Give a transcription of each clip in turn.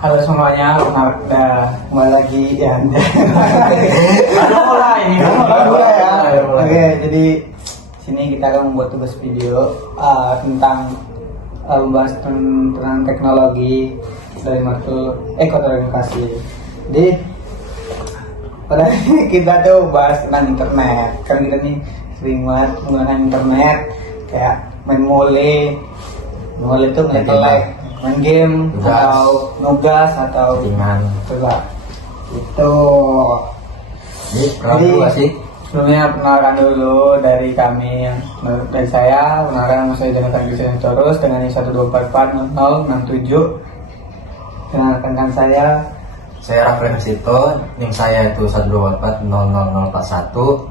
Halo semuanya, kembali lagi ya. mulai ya. Oke, jadi sini kita akan membuat tugas video tentang membahas tentang teknologi dari matkul ekonomi. Jadi pada ini kita tuh bahas tentang internet. Kan kita nih sering banget menggunakan internet, kayak main mole itu nge-like, main game atau nugas atau chattingan coba itu. Jadi sih sebelumnya perkenalkan dulu dari kami, dari saya perkenalkan, nama saya Jonathan Christian Torus dengan 1244067. Kenalkan saya Rafael Sito, NIM saya itu 124400041.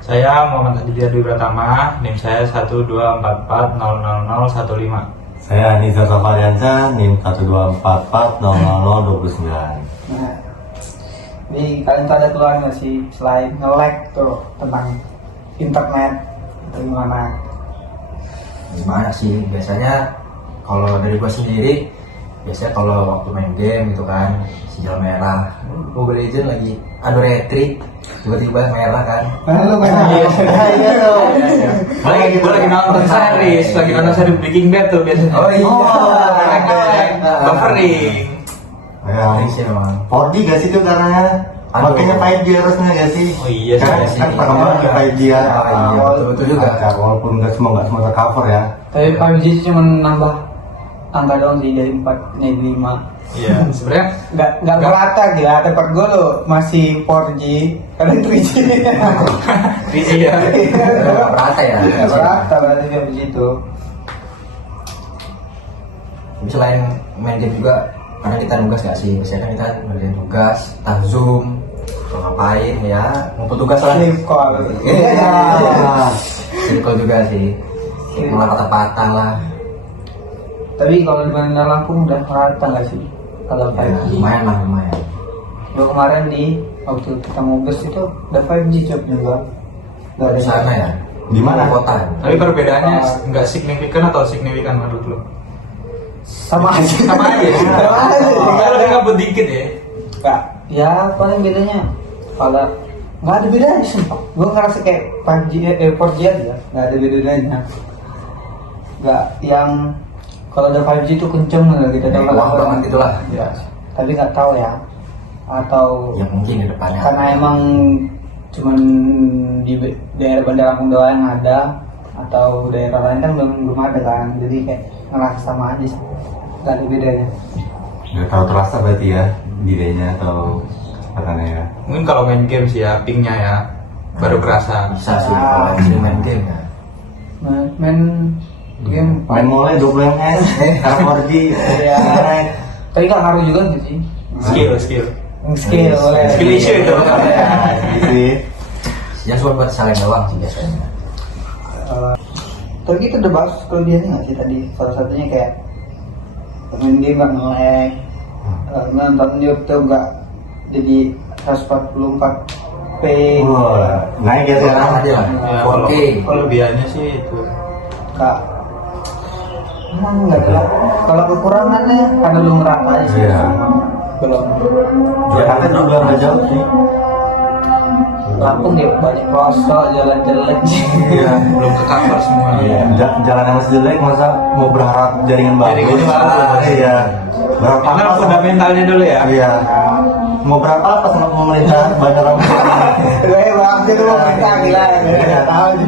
Saya Muhammad Aditya Dwi Pratama, NIM saya 124400015. Saya Nizar Safariansa, NIM 124400029. Nah, jadi kalian tuh ada keluar nggak sih selain nge-like tuh tentang internet atau Gimana sih biasanya kalau dari gua sendiri, biasanya kalau waktu main game gitu kan, sinyal merah, Mobile Legends lagi adu retrik, tiba-tiba merah kan. Halo, Iya tuh. Gue lagi nonton series Breaking Bad tuh biasanya. Oh iya. Buffering. Ya, Ini sih memang 4G gak sih itu karena Aduh. makanya 5G harusnya gak sih? Oh iya sih, kan, iya sih. kan perkembangan ke 5G ya. Iya, betul juga. Acak, walaupun gak semua tercover ya. Tapi 5G sih cuma nambah angka doang sih, dari 4 jadi 5. Iya, sebenarnya Nggak merata gila, tempat gue lo masih 4G, kadang 3G. iya. Nggak merata ya. Nggak merata berarti dia begitu. Tapi selain main game juga, karena kita nugas gak sih? Biasanya kan kita ngerjain tugas, kita zoom, atau ngapain ya, ngumpul tugas lah. Sleep call. Iya. Sleep call juga sih. Malah patah-patah lah. Tapi kalau di Bandar Lampung udah merata nggak sih kalau Ya, 5G? lumayan lah, lumayan. Gue kemarin waktu kita mau bus itu udah 5G cop juga. Nggak ada Di sana ya. Di mana? Kota? Tapi perbedaannya nggak signifikan atau signifikan menurut lo? Sama aja. Sama aja. Tinggal lebih ngabut dikit ya. Nggak, ya paling bedanya kalau nggak ada bedanya sumpah. Gue ngerasa kayak 5G, 4G aja, nggak ada bedanya. Nggak yang kalau ada 5G itu kenceng nggak gitu, Ya, wah banget itulah. Ya, tapi nggak tahu ya, atau Ya mungkin di depannya. karena emang cuman di daerah Bandar Lampung doang yang ada, atau daerah lain kan belum ada kan, jadi kayak ngerasa sama aja sih, nggak ada bedanya. Gak terlalu terasa berarti ya bedanya atau katanya ya. Mungkin kalau main game sih ya, pingnya ya baru kerasa. Bisa sih kalau di sini main game ya. Main game Main mulai 20 ms karena 4G. ya, tapi nggak ngaruh juga gitu sih. Skill. Skill boleh. Skill issue itu. Ya, gitu sih. Ya cuma buat saling doang sih biasanya. Tapi kita udah bahas kelebihannya nggak sih tadi? Salah satunya kayak main game nggak nge-lag, nonton YouTube nggak jadi 144p. Wah, naik ya Sekarang sekarang. aja lah. Ya, Oke. kelebihannya sih itu. Kak, nggak ada. Kalau kekurangannya karena belum merata aja sih. Iya. Belum. Jakarta juga nggak jauh sih. Lampung ya banyak pelosok, jalan jelek. Iya. Belum ke cover semua. Iya, jalan yang masih jelek masa mau berharap jaringan bagus. Jaringannya bagus. Iya. Berapa Karena pas fundamentalnya dulu ya. Iya. Mau berapa pas sama pemerintah Bandar Lampung? Gue bang, jadi mau minta gila, nggak tahu aja.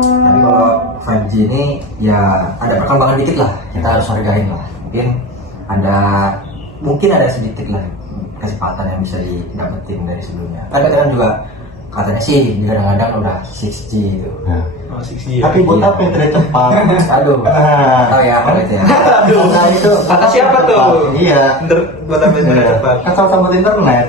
Tapi kalau 5G ini ya ada perkembangan dikit lah. Kita harus hargain lah. Mungkin ada sedikit lah kesempatan yang bisa didapetin dari sebelumnya. Kadang juga katanya sih kadang-kadang udah 6G itu. Ya. Oh, 6G ya. Tapi buat apa yang tidak cepat? Aduh, tahu ya apa itu ya. Aduh, Nah, itu kata siapa tuh? Iya. Bener, buat apa itu cepat? Kan sama-sama di internet.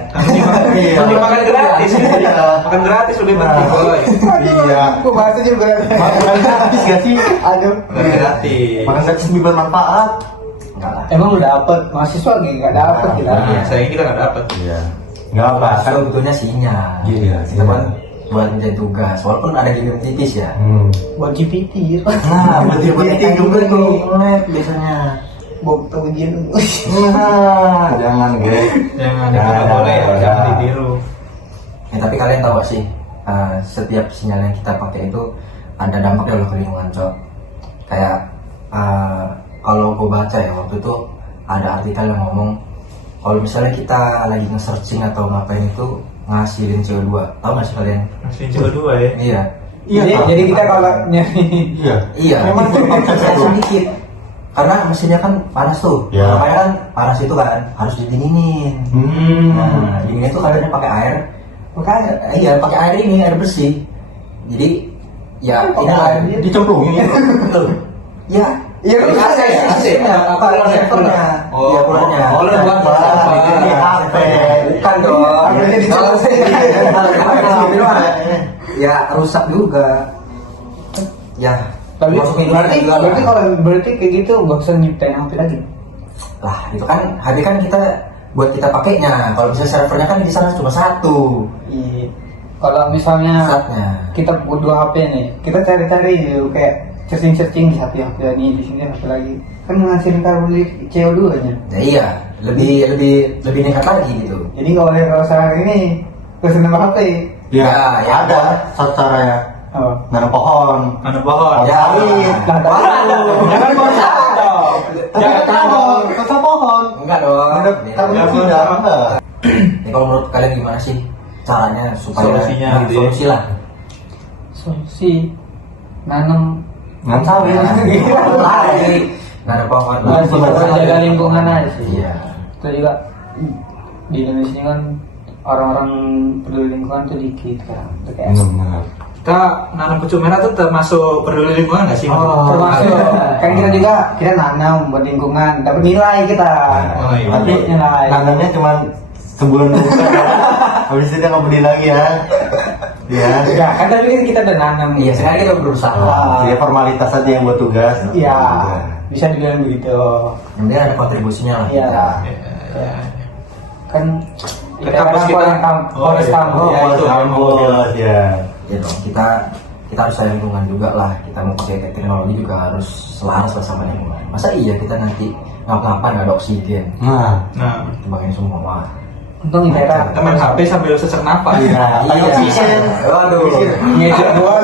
Iya. Mending makan gratis. Iya. Makan gratis lebih penting boy. Iya. Gue bahasnya juga. Makan gratis gak sih? Aduh. Makan gratis. Makan gratis lebih bermanfaat. Enggak lah. Emang udah dapet mahasiswa nggak dapet kita. Nah, sayang kita nggak dapat. Iya. Enggak apa Kan sebetulnya sinyal. Iya, Kita kan buat menjadi tugas, walaupun ada game tipis ya. Buat GPT. Nah, betul-betul juga tuh. Nge-lag biasanya. botol gitu. Nah, jangan guys. Jangan, itu nggak boleh ya, jangan ditiru. Ya, tapi kalian tahu gak sih, setiap sinyal yang kita pakai itu ada dampaknya loh ke lingkungan, Cok. Kayak kalau gue baca ya waktu itu ada artikel yang ngomong kalau misalnya kita lagi nge-searching atau ngapain itu ngasilin CO2. Tahu gak sih kalian? Masih CO2 ya. Iya. Jadi kita kalau nyari Iya. Iya. Memang sedikit. Karena mesinnya kan panas tuh. Ya. Makanya kan panas itu kan harus didinginin. Nah, dinginnya tuh kadang pakai air. Pakai air ini, air bersih. Jadi ya ini air Dicemplungin gitu. betul. Ya. Iya, Ini AC ya, AC. Apa sensornya? Iya, kulirnya. Oh, lu buat Ini HP. Bukan dong. HP-nya Ya rusak juga. Ya. Tapi masukin berarti juga lah. berarti kalau berarti kayak gitu nggak usah nyiptain HP lagi. Lah itu kan HP kan kita buat kita pakainya. Kalau misalnya servernya kan di sana cuma satu. Iya. Kalau misalnya Saatnya. kita berdua HP nih, kita cari-cari gitu kayak searching di HP ini, di sini HP lagi. Kan menghasilkan karbon CO2-nya. Ya iya, lebih nekat lagi gitu. Jadi kalau ada kalau sekarang ini pesen nama HP. Ya, Ya, ada satu caranya. Oh. Nanam pohon. Mana pohon? Ya, Jangan pohon. Jangan pohon, kata pohon. enggak dong. Ada karbon dioksida. Enggak. Ya, kalau menurut kalian gimana sih caranya supaya Solusinya nah, gitu ya. solusi lah. Solusi nanam Nanam sawit. Lagi nggak ada pohon. masih jaga lingkungan aja sih. Iya. Itu juga di Indonesia ini kan orang-orang peduli lingkungan tuh dikit kan. Itu kayak Benar. Kita nanam pucuk merah tuh termasuk peduli lingkungan nggak sih? termasuk kan kita juga kita nanam buat lingkungan dapat nilai kita. Oh, iya. Tapi Nilai. nanamnya cuma sebulan dua bulan ya. Habis itu dia nggak beli lagi ya. Ya. Ya kan tapi kan kita udah nanam. Iya, sekarang kita berusaha. Dia formalitas aja yang buat tugas. Iya. Bisa dibilang begitu. Yang penting ada kontribusinya lah Iya. kita. Ya. Kan Ke kampus kita. Polres iya. kampus. Ya, itu. kampus ya. Ya dong, kita harus sayang lingkungan juga lah. Kita mau pakai teknologi juga harus selaras lah sama lingkungan. Masa iya kita nanti ngapa-ngapa nggak ada oksigen? Nah, Nah, Kembangin semua mah. Untung kita teman HP sambil sesak napas. Iya. Iya. Oksigen. Waduh. Ngejek gua.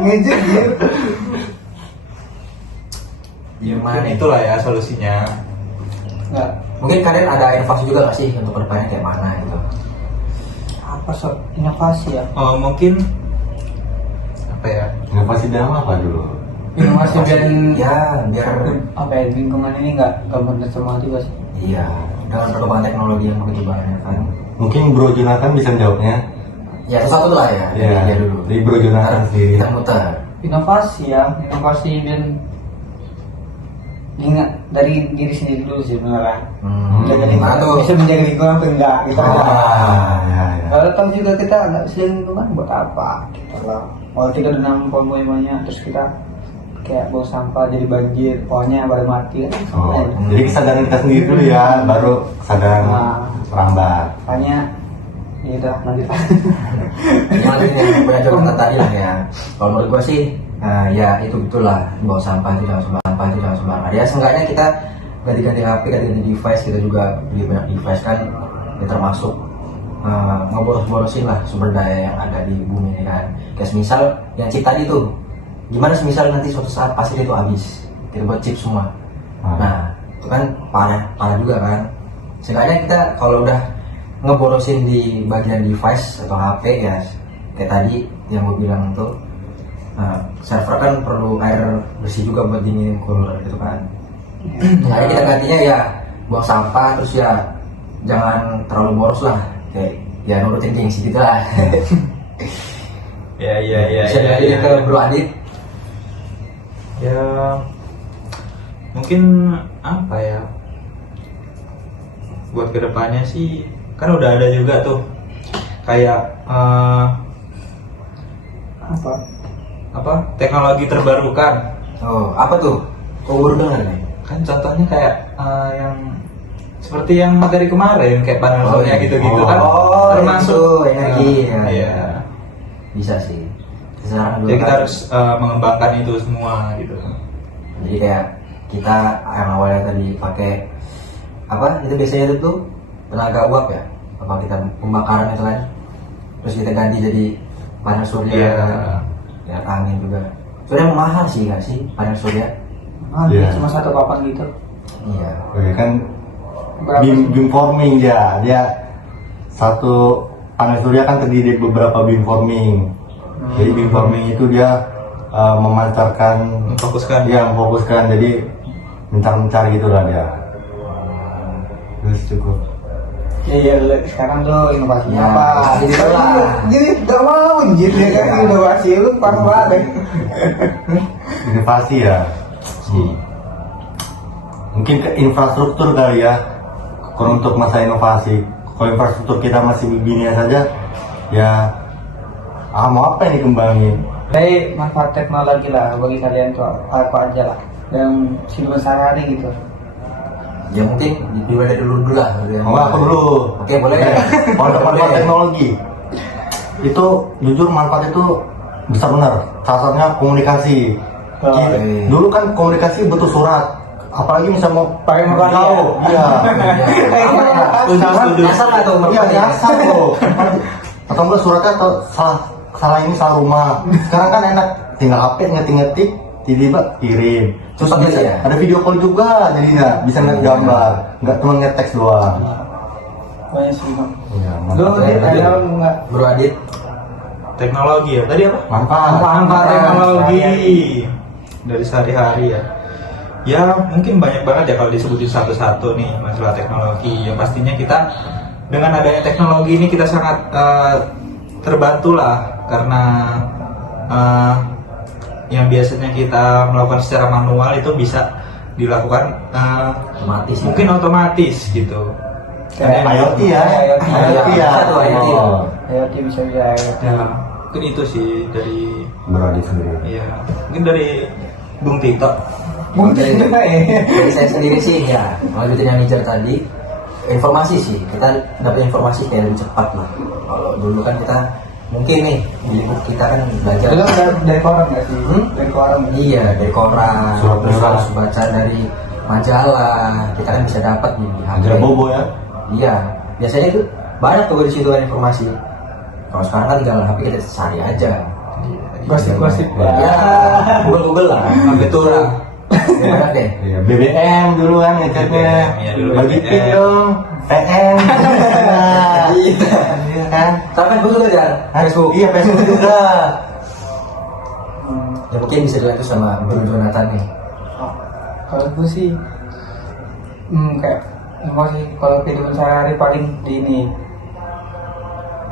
ngejek gitu. Gimana nih? Itulah ya solusinya. Enggak. Mungkin kalian ada inovasi juga nggak sih untuk kedepannya kayak mana gitu? Apa sob inovasi ya? Oh, mungkin apa ya? Inovasi dalam apa dulu? Inovasi biar Ya, biar apa ya lingkungan ini nggak bercemar juga sih. iya dengan perkembangan teknologi yang begitu banyak kan. Mungkin Bro Jonathan bisa jawabnya. Ya satu lah ya. Ya, Dia dulu. dari Bro Jonathan sendiri. Kita muter. Inovasi ya, inovasi biar ingat dari diri sendiri dulu sih beneran. Menjaga Mana lingkungan. tuh? Bisa menjaga lingkungan atau enggak? Kita Ah, ya, ya. kalau tahu juga kita nggak bisa jaga lingkungan buat apa? Kita lah. Kalau kita udah nanam pohon banyak terus kita kayak bawa sampah jadi banjir, pohonnya baru mati kan? Oh, Ya. jadi kesadaran kita sendiri dulu ya, baru kesadaran Nah. merambat. Makanya ya udah lanjut. Yang lanjut yang punya jawaban tadi lah ya. Kalau menurut gua sih, ya itu betul lah. Bawa sampah itu jangan sembarangan. Ya seenggaknya kita ganti-ganti HP, ganti-ganti device, kita juga beli banyak device kan. Ya termasuk ngeboros-borosin lah sumber daya yang ada di bumi ini kan. Kayak misal yang chip tadi tuh, gimana semisal nanti suatu saat pasir itu habis, kita buat chip semua. Nah itu kan parah juga kan. Seenggaknya kita kalau udah ngeborosin di bagian device atau HP ya kayak tadi yang gue bilang tuh, server kan perlu air bersih juga buat dinginin cooler gitu kan. Nah kita gantinya ya buang sampah, terus ya jangan terlalu boros lah, kayak ya nurutin gengsi gitu lah. Ya. Bisa dari ke Bro Adit. Ya, mungkin apa ya? Buat kedepannya sih, kan udah ada juga tuh kayak Apa? teknologi terbarukan. Oh apa tuh? Kok baru dengar nih? Kan contohnya kayak yang seperti yang materi kemarin kayak panel surya gitu-gitu kan Oh, termasuk itu energi. Iya. Bisa sih. sekarang Jadi kita harus mengembangkan itu semua gitu. Jadi kayak kita yang awalnya tadi pakai apa itu biasanya itu tuh tenaga uap ya, apa kita pembakaran itu kan, terus kita ganti jadi panel surya, Iya. ya angin juga. Sebenarnya mahal sih nggak sih panel surya? Dia Iya. cuma satu papan gitu. Iya. Oke kan Berapa beam, sih? beamforming dia satu panel surya kan terdiri dari beberapa beamforming. Jadi beamforming itu dia memancarkan, Memfokuskan. dia memfokuskan, jadi mencari gitu lah dia. Terus cukup. Iya, sekarang lo inovasinya Ya, apa? jadi itulah. Jadi gak mau anjir ya kan inovasi lu parah banget. Inovasi ya. Mungkin ke infrastruktur kali ya. Kalau untuk masa inovasi, kalau infrastruktur kita masih begini saja, ya mau apa yang dikembangin? Jadi manfaat teknologi lah bagi kalian tuh apa aja lah yang hidup sehari-hari gitu. Ya mungkin dimulai dulu lah. Oh, aku dulu. Oke boleh. Kalau untuk manfaat teknologi, itu jujur manfaat itu besar benar. Salah satunya komunikasi. Oh, Dulu kan komunikasi butuh surat, apalagi misalnya mau Pakai merpati jauh, iya. Nyasar lah tuh Iya, nyasar tuh. Atau enggak suratnya atau salah ini salah rumah. Sekarang kan enak, tinggal HP ngetik-ngetik, tiba-tiba kirim. Terus Cepat bisa, ya? ada video call juga jadinya, bisa ngeliat gambar, nggak cuma ngeteks doang. Banyak sih bang. Iya, Lu manfaat. ada nggak? Bro Adit. Teknologi ya. Tadi apa? Manfaat. Manfaat teknologi sehari-hari. dari sehari-hari ya. Ya mungkin banyak banget ya kalau disebutin satu-satu nih masalah teknologi. Yang pastinya kita dengan adanya teknologi ini kita sangat terbantu lah karena yang biasanya kita melakukan secara manual itu bisa dilakukan Otomatis. mungkin otomatis gitu. Kayak IoT ya. IoT ya. Satu IoT. Oh, IoT bisa juga IoT. Ya, mungkin itu sih dari Beradit sendiri. ya mungkin dari Bung Tito. Mungkin juga ya. Dari saya sendiri sih ya, lanjutin yang Nijar tadi, informasi sih, kita dapat informasi kayak lebih cepat lah. Kalau dulu kan kita mungkin nih di lingkup kita kan belajar. Dulu dari koran nggak sih? Hmm? Dari koran. Iya, dari koran, Surat terus surat. harus baca dari majalah, kita kan bisa dapat nih di HP. Ajar bobo ya. Iya, biasanya itu banyak tuh di situ kan informasi. Kalau sekarang kan tinggal HP kita cari aja. Gosip-gosip Ya, Google lah, HP turun. Banyak deh. Iya, BBM dulu kan ngechatnya. Iya, dulu Bagi BBM. pin dong. PM. Nah, iya kan. Tapi gue juga jalan Facebook. Iya, Facebook juga. Ya mungkin bisa dilanjut sama Bro Jonathan nih. Oh, kalau gue sih kayak emosi kalau kehidupan sehari-hari paling di ini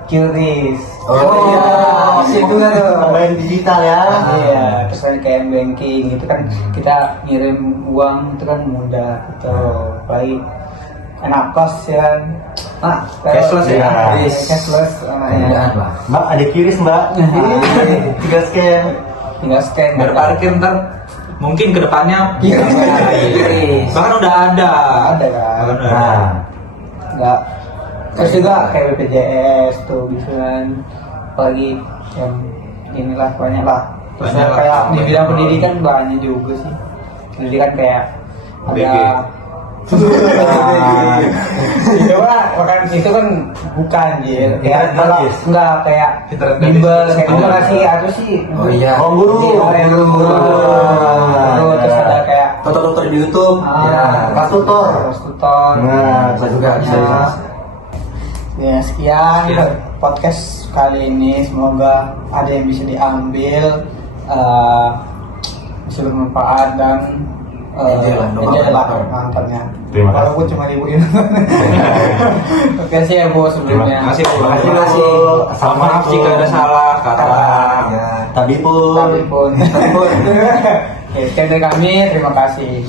QRIS. Oh, iya. Sip juga tuh. Pembayaran digital ya. Iya, terus kan kayak banking itu kan kita ngirim uang itu kan mudah gitu. Baik enak kos ya kan. Nah, Cashless ya? Cashless Kemudahan ya. lah. Mbak, ada kiris mbak. Ini tiga scan. Tinggal scan. Biar parkir ntar mungkin kedepannya Iya. bahkan udah ada. Ada kan. Bahkan udah ada. Nah, Enggak. Terus juga kayak BPJS tuh bisa kan. Apalagi yang inilah banyak lah. Terus Banyak lah. kayak di bidang pendidikan banyak juga sih. Pendidikan kayak BG. ada itu kan itu kan bukan ya kayak kalau Gratis. enggak kayak Internet bimbel gratis. kayak gue ngasih atau sih Oh iya. oh guru. Iya, guru. Terus ada kayak Tutor-tutor di YouTube. ya Kas tutor. tutor. Nah, Bisa juga bisa. bisa. Ya sekian Sekian. podcast kali ini, semoga ada yang bisa diambil, bisa bermanfaat dan Enjoy lah, enjoy lah nonton. nontonnya. Terima kasih. Walaupun cuma ribuin. Oke sih ya Bu sebelumnya. Terima kasih, Bu. Terima Terima kasih. kasih. Maaf jika ada salah kata. Ya. Tapi pun. Tapi pun. Oke, sekian dari kami, terima kasih.